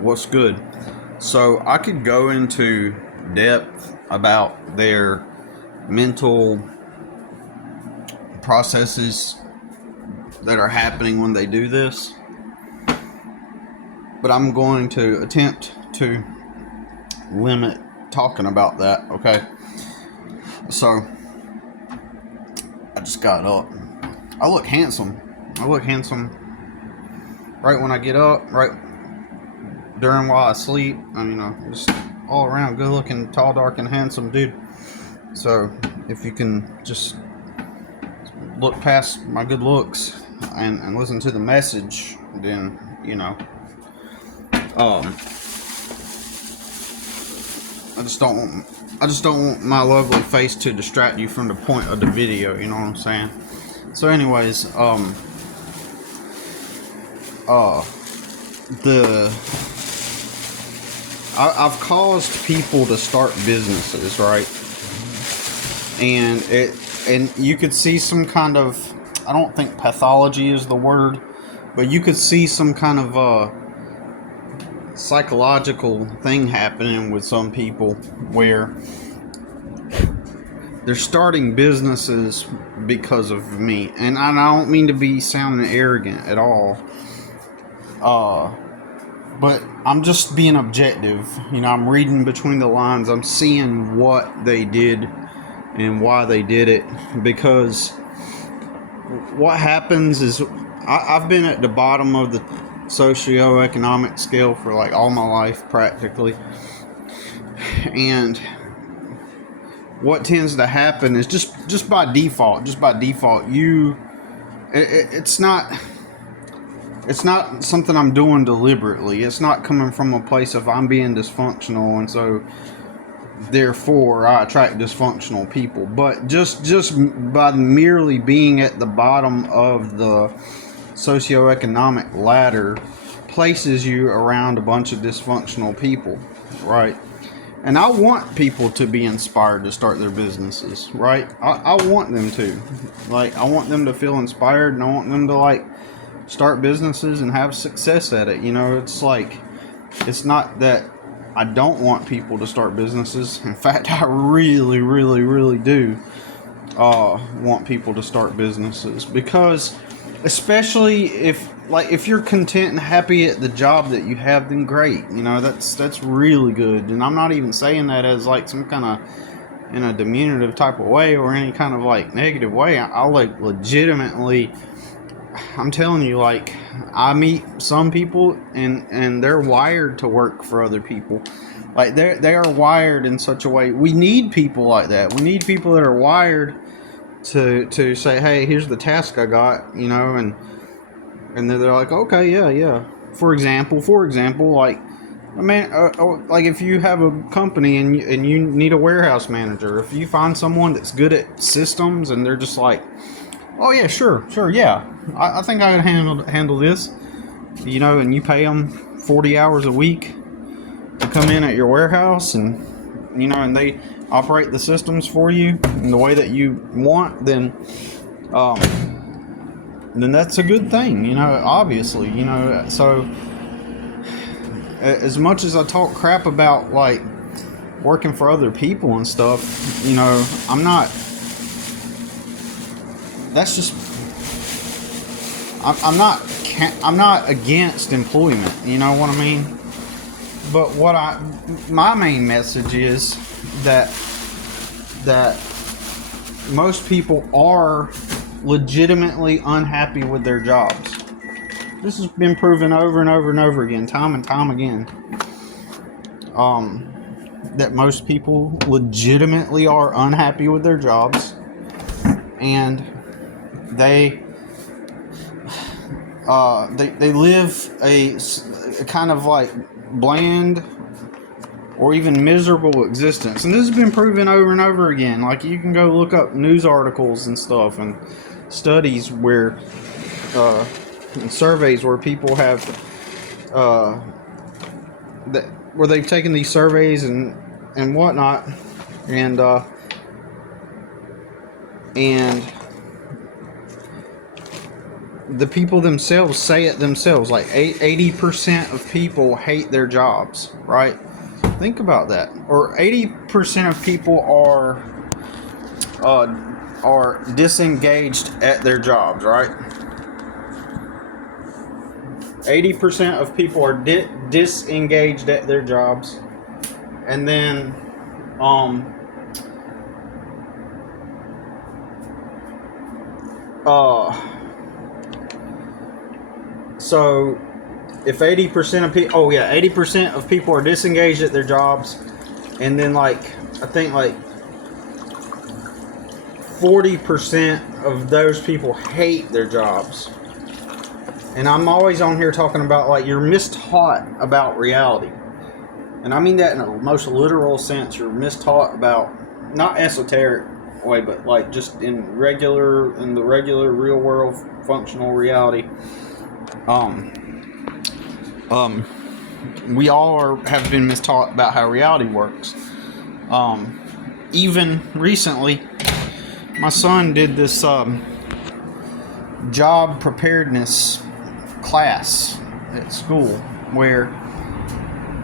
What's good? So I could go into depth about their mental processes that are happening when they do this, but I'm going to attempt to limit talking about that, okay? So I just got up. I look handsome. Right when I get up, right during while I sleep. Just all around good looking, tall, dark, and handsome dude. So if you can just look past my good looks and listen to the message, then um, I just don't want my lovely face to distract you from the point of the video. You know what I'm saying? So, anyways, I've caused people to start businesses, right? And you could see some kind of, I don't think pathology is the word, but you could see some kind of psychological thing happening with some people where they're starting businesses because of me. And I don't mean to be sounding arrogant at all, but I'm just being objective. I'm reading between the lines. I'm seeing what they did and why they did it, because what happens is I've been at the bottom of the socioeconomic scale for like all my life practically, and what tends to happen is just by default it's not something I'm doing deliberately. It's not coming from a place of I'm being dysfunctional and so therefore I attract dysfunctional people, but just by merely being at the bottom of the socioeconomic ladder places you around a bunch of dysfunctional people, right? And I want people to be inspired to start their businesses, right? I want them to. I want them to feel inspired, and I want them to start businesses and have success at it. It's not that I don't want people to start businesses. In fact, I really, really, really do want people to start businesses, because especially if you're content and happy at the job that you have, then great. That's really good. And I'm not even saying that as some kind of in a diminutive type of way or any kind of negative way. I legitimately, I'm telling you, I meet some people and they're wired to work for other people. They are wired in such a way. We need people like that. We need people that are wired to say, hey, here's the task I got, and then they're like, okay, yeah. For example, if you have a company and you need a warehouse manager, if you find someone that's good at systems and they're just like, oh yeah, sure, yeah, I think I can handle this, and you pay them 40 hours a week to come in at your warehouse and they operate the systems for you in the way that you want, then that's a good thing, obviously, so as much as I talk crap about working for other people and stuff, I'm not against employment, you know what I mean? But my main message is that most people are legitimately unhappy with their jobs. This has been proven over and over and over again, time and time again, that most people legitimately are unhappy with their jobs, and they live a kind of bland or even miserable existence. And this has been proven over and over again. You can go look up news articles and stuff and studies where and surveys where people have where they've taken these surveys and whatnot, and the people themselves say it themselves. Like 80% of people hate their jobs, right? Think about that. Or 80% of people are disengaged at their jobs, right? 80% of people are disengaged at their jobs, and then so if 80% of people, 80% of people are disengaged at their jobs, and then like I think like 40% of those people hate their jobs. And I'm always on here talking about like you're mistaught about reality. And I mean that in a most literal sense. You're mistaught about, not esoteric way, but like just in the regular real world functional reality. We all have been mistaught about how reality works. Even recently, my son did this job preparedness class at school where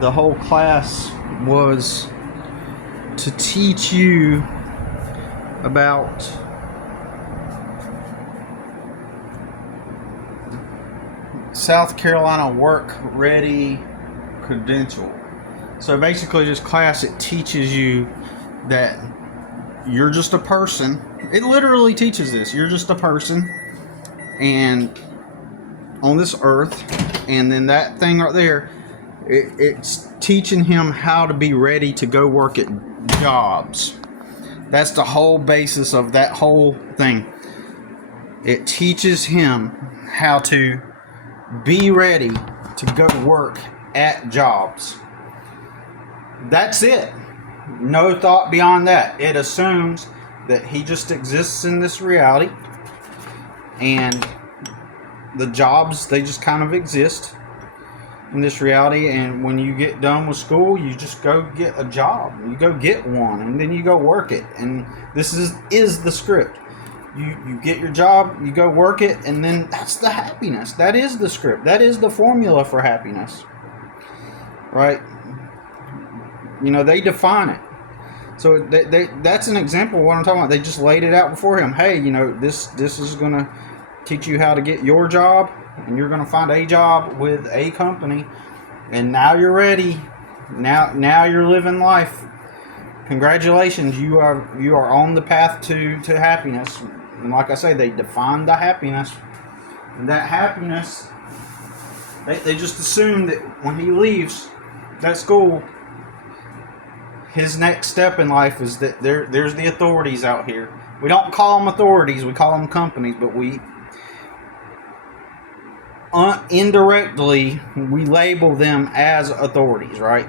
the whole class was to teach you about South Carolina work ready credential. So basically this class, it teaches you that you're just a person. It literally teaches this. You're just a person and on this earth, and then that thing right there, it's teaching him how to be ready to go work at jobs. That's the whole basis of that whole thing. It teaches him how to be ready to go work at jobs. That's it. No thought beyond that. It assumes that he just exists in this reality, and the jobs, they just kind of exist in this reality, and when you get done with school, you just go get a job. You go get one, and then you go work it. And this is the script. You get your job, you go work it, and then that's the happiness. That is the script. That is the formula for happiness. Right? You know, they define it. So that's an example of what I'm talking about. They just laid it out before him. Hey, you know, this is going to teach you how to get your job, and you're going to find a job with a company, and now you're ready. Now you're living life. Congratulations, you are on the path to happiness. And like I say, they define the happiness, and that happiness, they just assume that when he leaves that school, his next step in life is that there's the authorities out here. We don't call them authorities, we call them companies, but we indirectly we label them as authorities, right?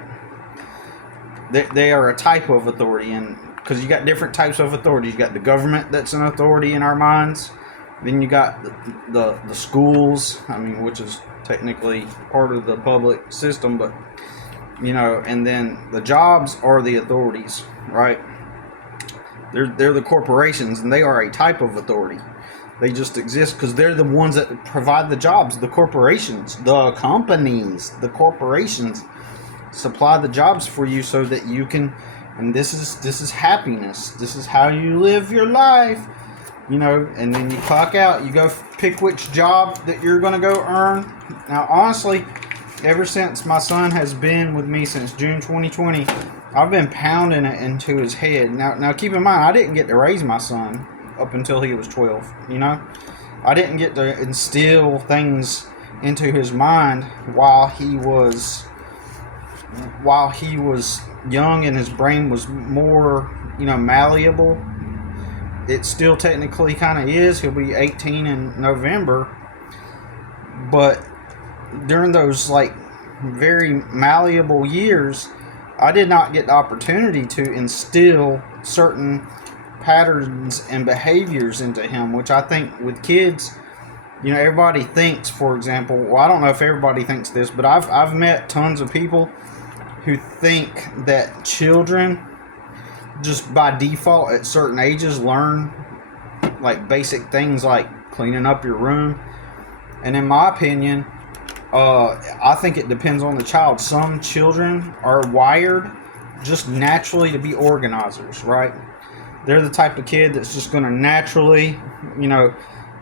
They are a type of authority, and because you got different types of authorities. You got the government that's an authority in our minds. Then you got the schools, I mean, which is technically part of the public system, but you know, and then the jobs are the authorities, right? They're the corporations, and they are a type of authority. They just exist because they're the ones that provide the jobs. The corporations, the companies, the corporations supply the jobs for you so that you can, and this is happiness. This is how you live your life, you know. And then you clock out, you go pick which job that you're going to go earn. Now, honestly, ever since my son has been with me since June 2020, I've been pounding it into his head. Now keep in mind, I didn't get to raise my son up until he was 12, you know. I didn't get to instill things into his mind while he was young and his brain was more, you know, malleable. It still technically kind of is. He'll be 18 in November. But during those like very malleable years, I did not get the opportunity to instill certain patterns and behaviors into him, which I think with kids, you know, everybody thinks, for example, well, I don't know if everybody thinks this, but I've met tons of people who think that children just by default at certain ages learn like basic things like cleaning up your room, And in my opinion, I think it depends on the child. Some children are wired just naturally to be organizers, right? They're the type of kid that's just going to naturally,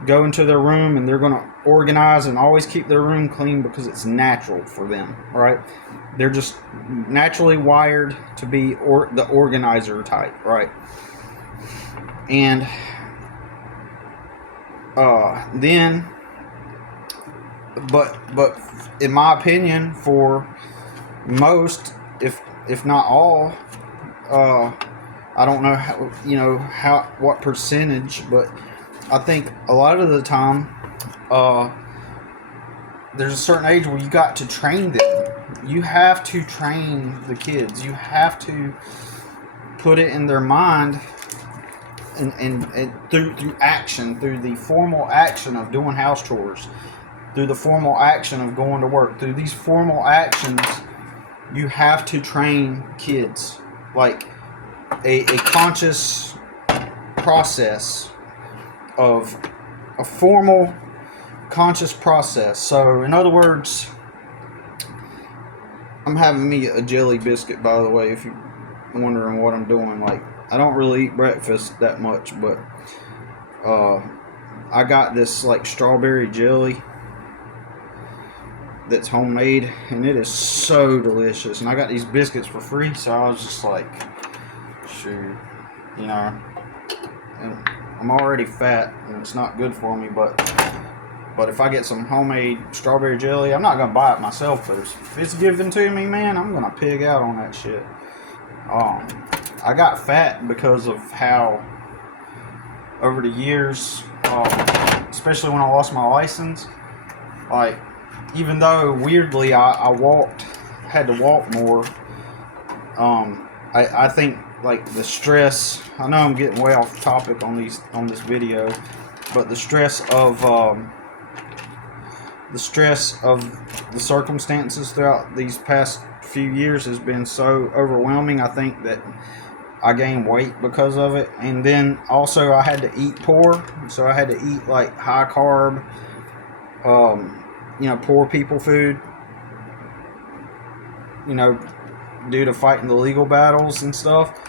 go into their room and they're going to organize and always keep their room clean because it's natural for them, right? They're just naturally wired to be the organizer type, right? And then, but in my opinion, for most, if not all, I don't know what percentage, but I think a lot of the time, there's a certain age where you got to train them. You have to train the kids. You have to put it in their mind, and through action, through the formal action of doing house chores, through the formal action of going to work, through these formal actions, you have to train kids like a conscious process of a formal conscious process. So in other words, I'm having me a jelly biscuit, by the way, if you're wondering what I'm doing. Like, I don't really eat breakfast that much, but I got this like strawberry jelly that's homemade, and it is so delicious. And I got these biscuits for free, so I was just like, shoot, and I'm already fat and it's not good for me, but if I get some homemade strawberry jelly, I'm not gonna buy it myself, but if it's given to me, man, I'm gonna pig out on that shit. I got fat because of how over the years, especially when I lost my license, like, even though weirdly I had to walk more, I think like the stress, I know I'm getting way off topic on this video, but the stress of the circumstances throughout these past few years has been so overwhelming. I think that I gained weight because of it. And then also I had to eat poor, so I had to eat like high carb, poor people food, due to fighting the legal battles and stuff,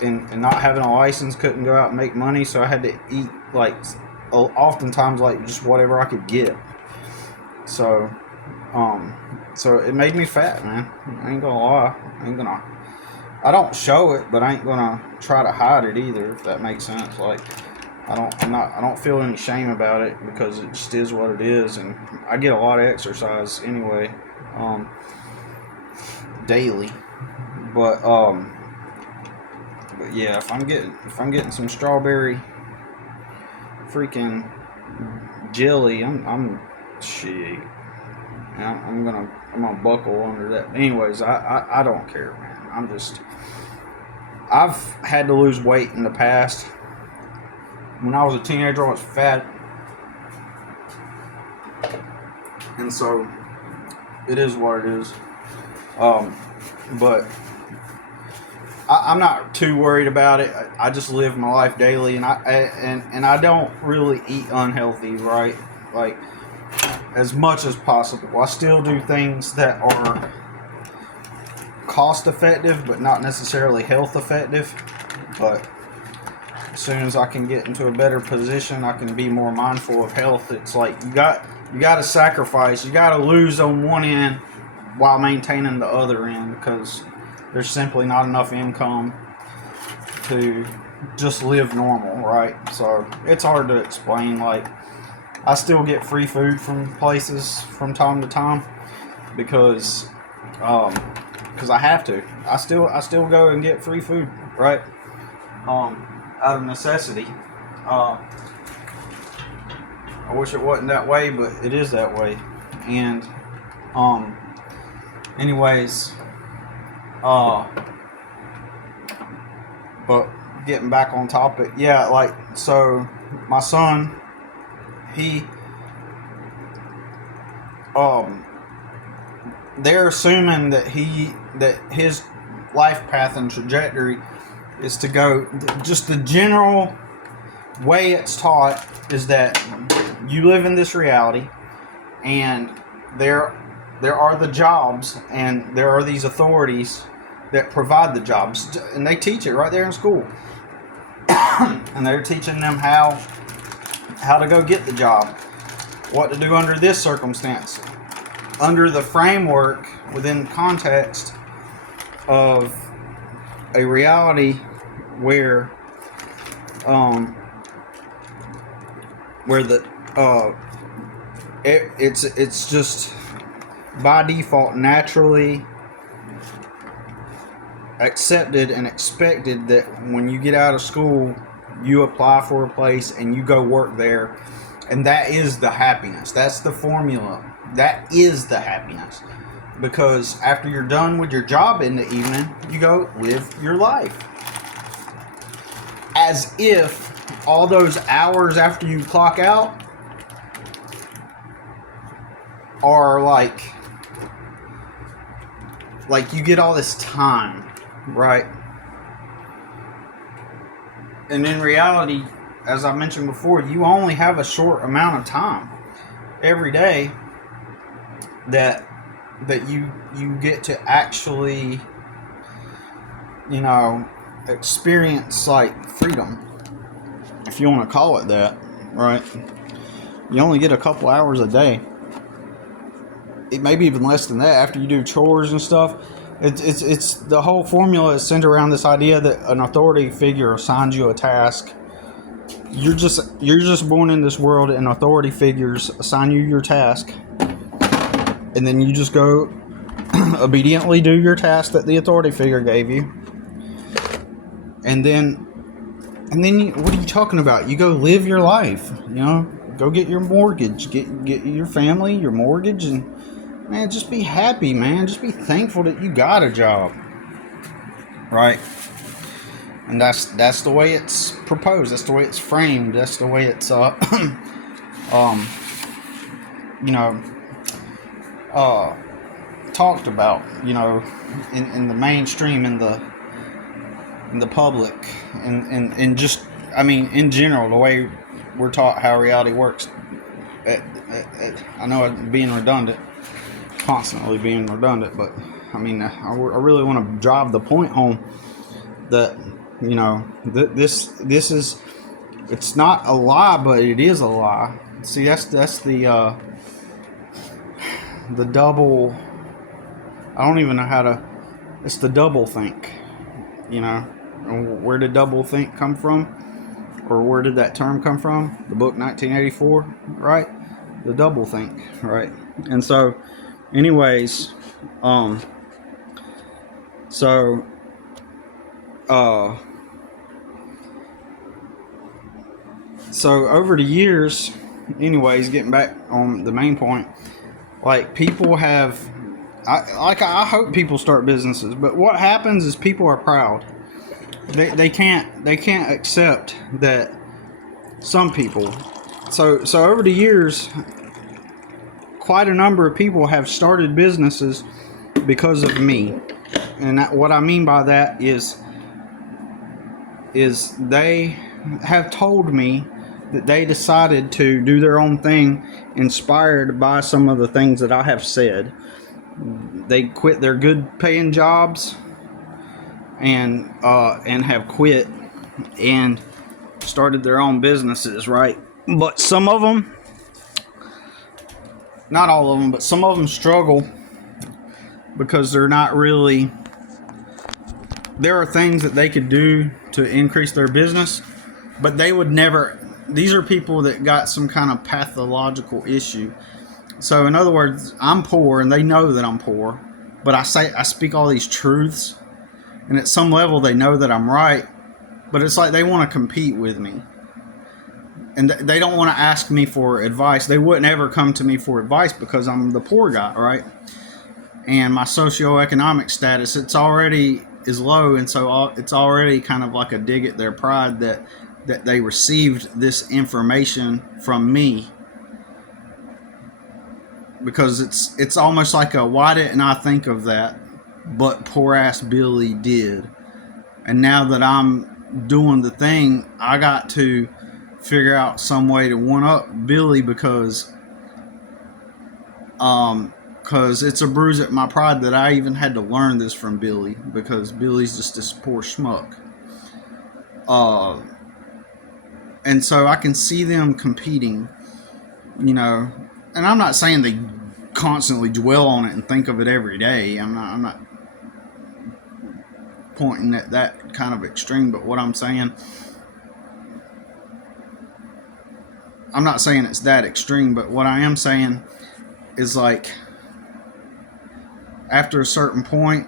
and not having a license, couldn't go out and make money, so I had to eat like oftentimes like just whatever I could get. So it made me fat, man. I ain't gonna lie. I don't show it, but I ain't gonna try to hide it either, if that makes sense. Like, I don't feel any shame about it, because it just is what it is, and I get a lot of exercise anyway, daily. But yeah, if I'm getting some strawberry freaking jelly, I'm shit. I'm gonna buckle under that. Anyways, I don't care, man. I've had to lose weight in the past. When I was a teenager, I was fat, and so it is what it is. But I'm not too worried about it. I just live my life daily, and I don't really eat unhealthy, right? Like, as much as possible. I still do things that are cost effective, but not necessarily health effective. But as soon as I can get into a better position, I can be more mindful of health. It's like you got to sacrifice. You got to lose on one end while maintaining the other end, because there's simply not enough income to just live normal, right? So it's hard to explain. Like, I still get free food from places from time to time because I have to. I still go and get free food, right? Out of necessity. I wish it wasn't that way, but it is that way. And anyways, but getting back on topic, yeah, like, so my son, they're assuming that his life path and trajectory is to go, just the general way it's taught is that you live in this reality, and there are the jobs, and there are these authorities that provide the jobs, and they teach it right there in school. And they're teaching them how to go get the job, what to do under this circumstance, under the framework, within context of a reality where it's just by default naturally accepted and expected that when you get out of school, you apply for a place and you go work there, and that is the happiness. That's the formula. That is the happiness. Because after you're done with your job in the evening, you go live your life. As if all those hours after you clock out are like you get all this time, right? And in reality, as I mentioned before, you only have a short amount of time every day that you get to actually, experience like freedom, if you want to call it that, right? You only get a couple hours a day. It may be even less than that after you do chores and stuff. It's the whole formula is centered around this idea that an authority figure assigns you a task. You're just born in this world, and authority figures assign you your task, and then you just go obediently do your task that the authority figure gave you. And then what are you talking about? You go live your life, go get your mortgage, get your family, your mortgage, and man, just be happy, man. Just be thankful that you got a job, right? And that's the way it's proposed. That's the way it's framed. That's the way it's talked about, in the mainstream, in the public, and just, in general, the way we're taught how reality works. I know I'm being redundant, constantly being redundant, but I really want to drive the point home that this is, it's not a lie, but it is a lie. See, that's the double. I don't even know how to. It's the double think. Where did double think come from, or where did that term come from? The book 1984, right? The double think, right? And so, anyways, so over the years, anyways, getting back on the main point, like people have, I hope people start businesses, but what happens is people are proud. They can't accept that some people. So over the years, quite a number of people have started businesses because of me, and what I mean by that is they have told me that they decided to do their own thing, inspired by some of the things that I have said. They quit their good paying jobs and have quit and started their own businesses, right? But some of them, not all of them, but some of them struggle because they're not really, there are things that they could do to increase their business, but they would never. These are people that got some kind of pathological issue. So in other words, I'm poor and they know that I'm poor, but I speak all these truths, and at some level they know that I'm right, but it's like they want to compete with me. And they don't want to ask me for advice. They wouldn't ever come to me for advice because I'm the poor guy, right? And my socioeconomic status, it's already is low, and so it's already kind of like a dig at their pride that they received this information from me. Because it's almost like a, why didn't I think of that? But poor ass Billy did. And now that I'm doing the thing, I got to figure out some way to one up Billy, because Because it's a bruise at my pride that I even had to learn this from Billy, because Billy's just this poor schmuck. And so I can see them competing, you know, and I'm not saying they constantly dwell on it and think of it every day. I'm not pointing at that kind of extreme, but what I'm saying, I'm not saying it's that extreme, but what I am saying is, like, after a certain point,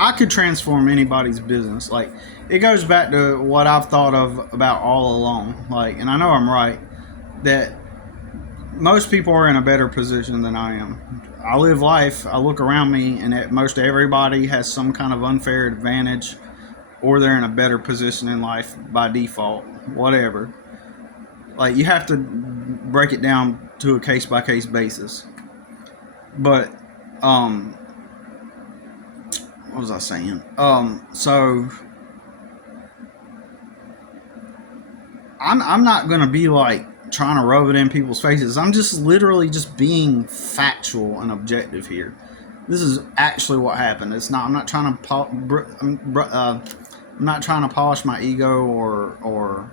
I could transform anybody's business. Like, it goes back to what I've thought of about all along. Like, and I know I'm right, that most people are in a better position than I am. I live life, I look around me, and most everybody has some kind of unfair advantage, or they're in a better position in life by default, whatever. Like, you have to break it down to a case by case basis. But what was I saying? So I'm not gonna be like trying to rub it in people's faces. I'm just literally just being factual and objective here. This is actually what happened. It's not. I'm not trying to. I'm not trying to polish my ego or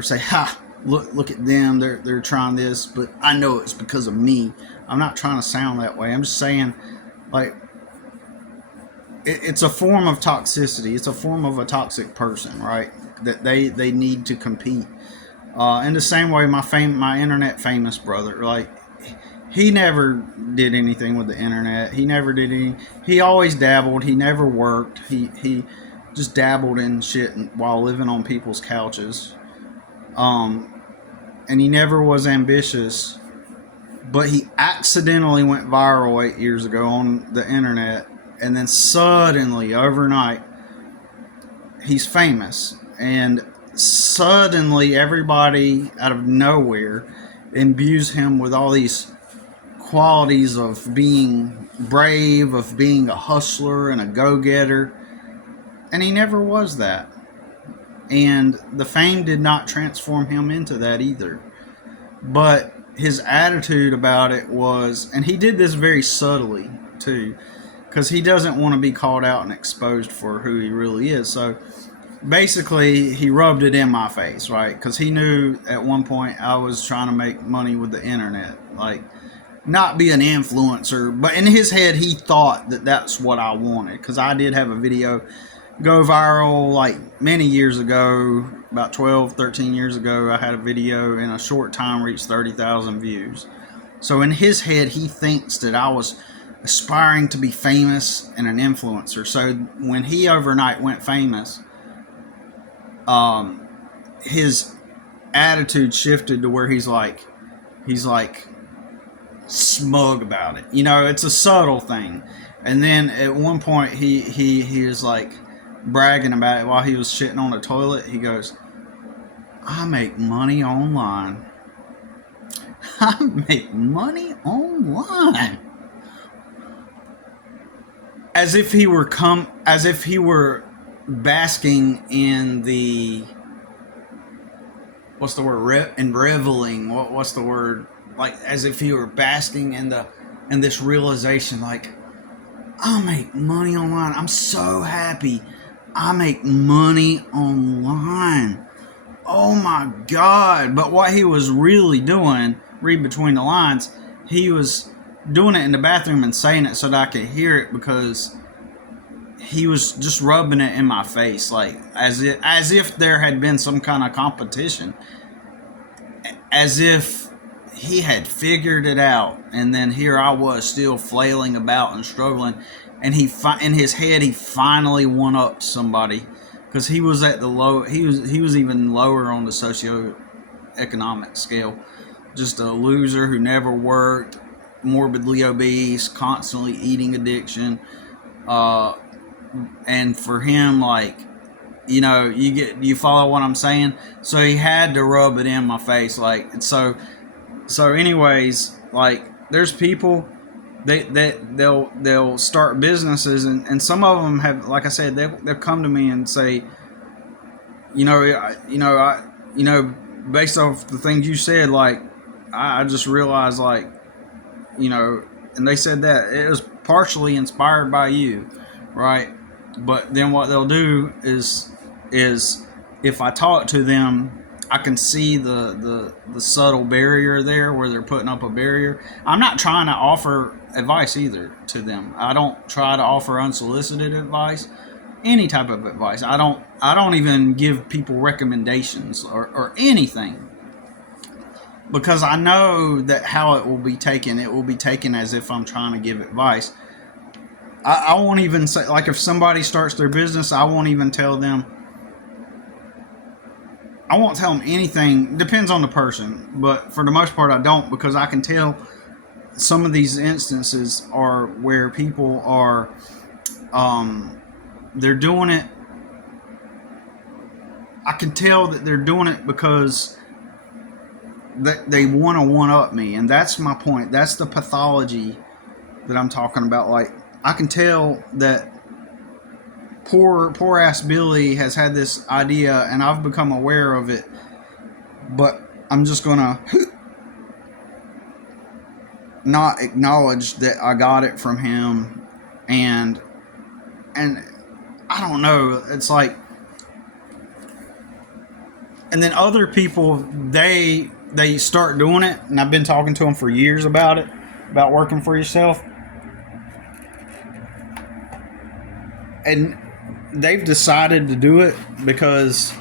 say, "Ha! Look at them. They're trying this," but I know it's because of me. I'm not trying to sound that way. I'm just saying, like, it's a form of toxicity. It's a form of a toxic person, right? That they need to compete. In the same way, my internet famous brother, like, he never did anything with the internet. He never did any. He always dabbled. He never worked. He just dabbled in shit while living on people's couches. And he never was ambitious, but he accidentally went viral 8 years ago on the internet, and then suddenly, overnight, he's famous, and suddenly everybody out of nowhere imbues him with all these qualities of being brave, of being a hustler and a go-getter, and he never was that. And the fame did not transform him into that either. But his attitude about it was, and he did this very subtly too, because he doesn't want to be called out and exposed for who he really is. So basically, he rubbed it in my face, right? Because he knew at one point I was trying to make money with the internet, like, not be an influencer, but in his head he thought that that's what I wanted. Because I did have a video go viral like many years ago, about 12, 13 years ago. I had a video in a short time reach 30,000 views. So in his head, he thinks that I was aspiring to be famous and an influencer. So when he overnight went famous, his attitude shifted to where he's like smug about it. You know, it's a subtle thing. And then at one point he was like bragging about it while he was shitting on the toilet. He goes, "I make money online. I make money online." As if he were basking in the, what's the word, reveling. What's the word? Like, as if he were basking in this realization, like, I make money online. I'm so happy. I make money online. Oh my God. But what he was really doing, read between the lines, he was doing it in the bathroom and saying it so that I could hear it, because he was just rubbing it in my face, like, as if there had been some kind of competition, as if he had figured it out, and then here I was still flailing about and struggling, and in his head he finally won up somebody, because he was at the low, he was even lower on the socioeconomic scale, just a loser who never worked, morbidly obese, constantly eating addiction, and for him, like, you know, you follow what I'm saying? So he had to rub it in my face, like, so anyways, like, there's people they'll start businesses, and some of them have, like I said, they'll come to me and say, you know, based off the things you said, like I just realized, like, you know, and they said that it was partially inspired by you, right? But then what they'll do is if I talk to them, I can see the subtle barrier there where they're putting up a barrier. I'm not trying to offer advice either to them. I don't try to offer unsolicited advice, any type of advice. I don't even give people recommendations or anything, because I know that how it will be taken as if I'm trying to give advice. I won't even say, like, if somebody starts their business, I won't even tell them. I won't tell them anything. Depends on the person, but for the most part, I don't, because I can tell some of these instances are where people are, they're doing it. I can tell that they're doing it because they want to one up me, and that's my point. That's the pathology that I'm talking about. Like, I can tell that poor ass Billy has had this idea, and I've become aware of it, but I'm just gonna not acknowledge that I got it from him, and I don't know. It's like, and then other people, they start doing it, and I've been talking to them for years about it, about working for yourself, and they've decided to do it because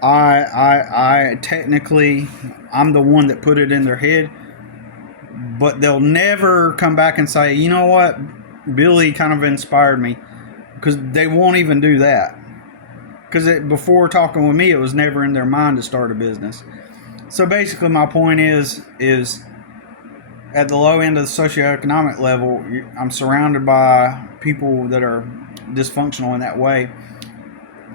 I technically, I'm the one that put it in their head, but they'll never come back and say, you know what, Billy kind of inspired me, because they won't even do that. Because before talking with me, it was never in their mind to start a business. So basically, my point is at the low end of the socioeconomic level, I'm surrounded by people that are dysfunctional in that way,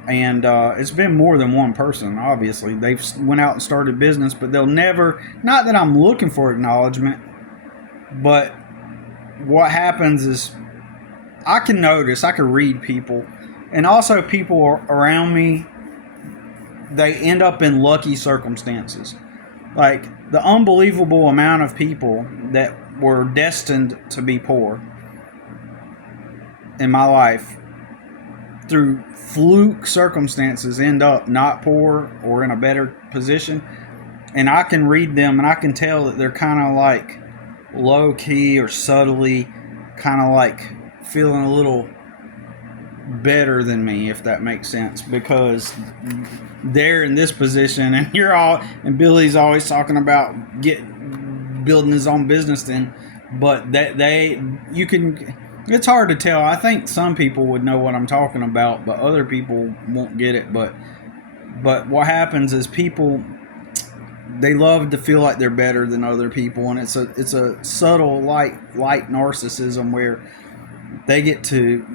and it's been more than one person. Obviously, they've went out and started business, but they'll never. Not that I'm looking for acknowledgement, but what happens is I can notice, I can read people, and also people around me. They end up in lucky circumstances. Like, the unbelievable amount of people that were destined to be poor in my life through fluke circumstances end up not poor or in a better position. And I can read them, and I can tell that they're kind of like low key or subtly kind of like feeling a little better than me, if that makes sense, because they're in this position, and and Billy's always talking about building his own business then, but it's hard to tell. I think some people would know what I'm talking about, but other people won't get it. But what happens is people, they love to feel like they're better than other people, and it's a subtle light narcissism where they get to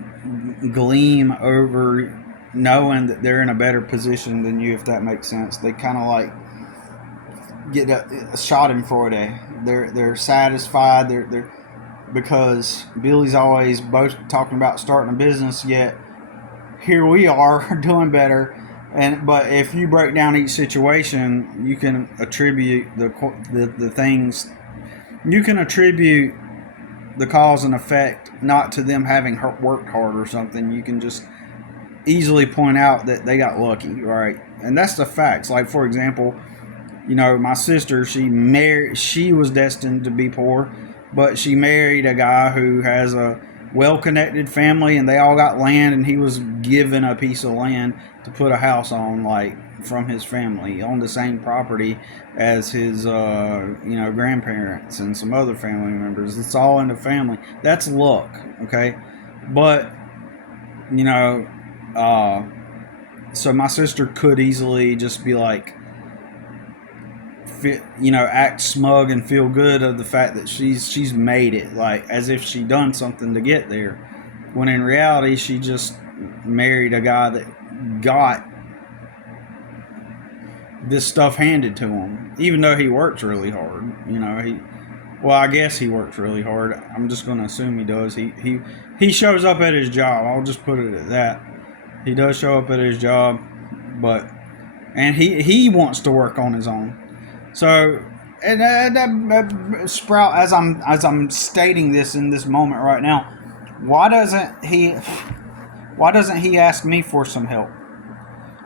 gleam over knowing that they're in a better position than you, if that makes sense. They kind of like get a Schadenfreude. They're satisfied. They're because Billy's always both talking about starting a business, yet here we are doing better. But if you break down each situation, you can attribute the things. You can attribute the cause and effect not to them having worked hard or something. You can just easily point out that they got lucky, right? And that's the facts. Like, for example, my sister, she was destined to be poor, but she married a guy who has a well-connected family, and they all got land, and he was given a piece of land to put a house on, like, from his family on the same property as his grandparents and some other family members. It's all in the family. That's luck, okay? But so my sister could easily just be like, act smug and feel good of the fact that she's made it, like as if she done something to get there, when in reality she just married a guy that got this stuff handed to him, even though he works really hard. Well, I guess he works really hard. I'm just going to assume he does. He shows up at his job. I'll just put it at that. He does show up at his job, but and he wants to work on his own. So, and Sprout, as I'm stating this in this moment right now, why doesn't he ask me for some help?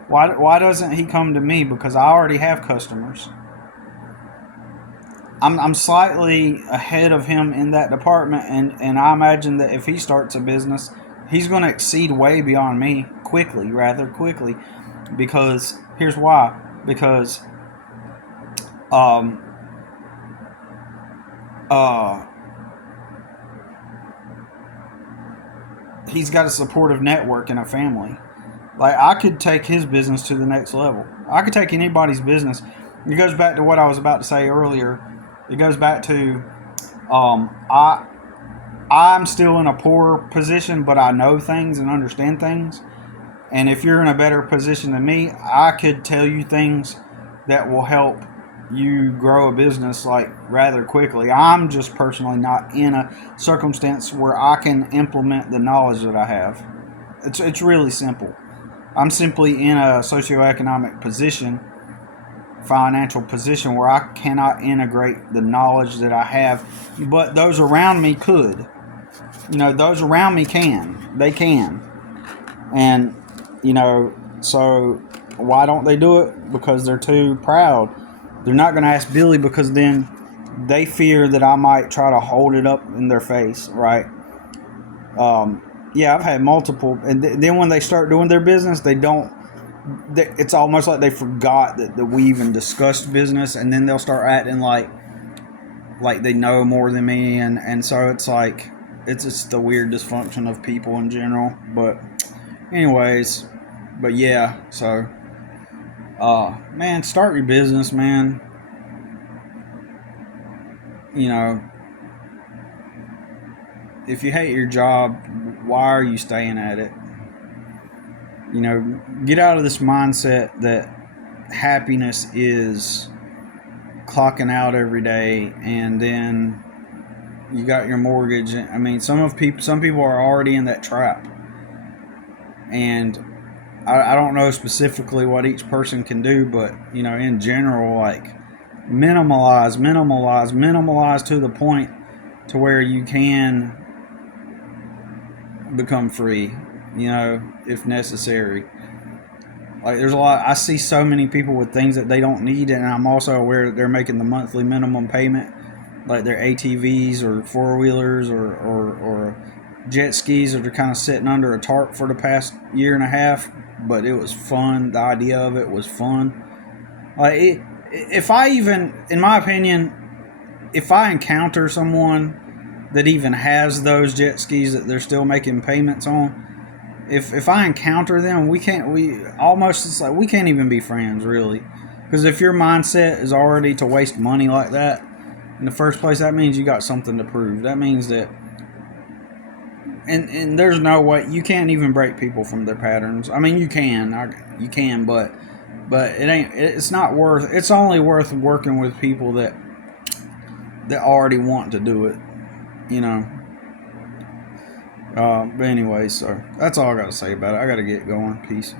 Why doesn't he come to me? Because I already have customers. I'm slightly ahead of him in that department, and I imagine that if he starts a business, he's going to exceed way beyond me rather quickly, because here's why. Because he's got a supportive network and a family. Like, I could take his business to the next level. I could take anybody's business. It goes back to what I was about to say earlier. It goes back to I'm still in a poor position, but I know things and understand things. And if you're in a better position than me, I could tell you things that will help you grow a business like rather quickly. I'm just personally not in a circumstance where I can implement the knowledge that I have. It's really simple. I'm simply in a socioeconomic position, financial position, where I cannot integrate the knowledge that I have, but those around me could. Those around me can. They can. And, so why don't they do it? Because they're too proud. They're not going to ask Billy, because then they fear that I might try to hold it up in their face, right? Yeah, I've had multiple, and then when they start doing their business, it's almost like they forgot that we even discussed business, and then they'll start acting like they know more than me, and so it's like, it's just the weird dysfunction of people in general. But anyways, but yeah, so man, start your business, man. If you hate your job, why are you staying at it? Get out of this mindset that happiness is clocking out every day and then you got your mortgage. I mean, some people are already in that trap, and I don't know specifically what each person can do, but in general, like, minimalize to the point to where you can become free, if necessary. Like, there's a lot, I see so many people with things that they don't need, and I'm also aware that they're making the monthly minimum payment, like their ATVs or four-wheelers or jet skis that are kind of sitting under a tarp for the past year and a half, but it was fun. The idea of it was fun. Like, if I even, in my opinion, if I encounter someone that even has those jet skis that they're still making payments on, if I encounter them, it's like we can't even be friends, really. Because if your mindset is already to waste money like that in the first place, that means you got something to prove. That means that, and there's no way, you can't even break people from their patterns. I mean, you can, but it's not worth, it's only worth working with people that already want to do it, But anyway, so that's all I got to say about it. I got to get going. Peace.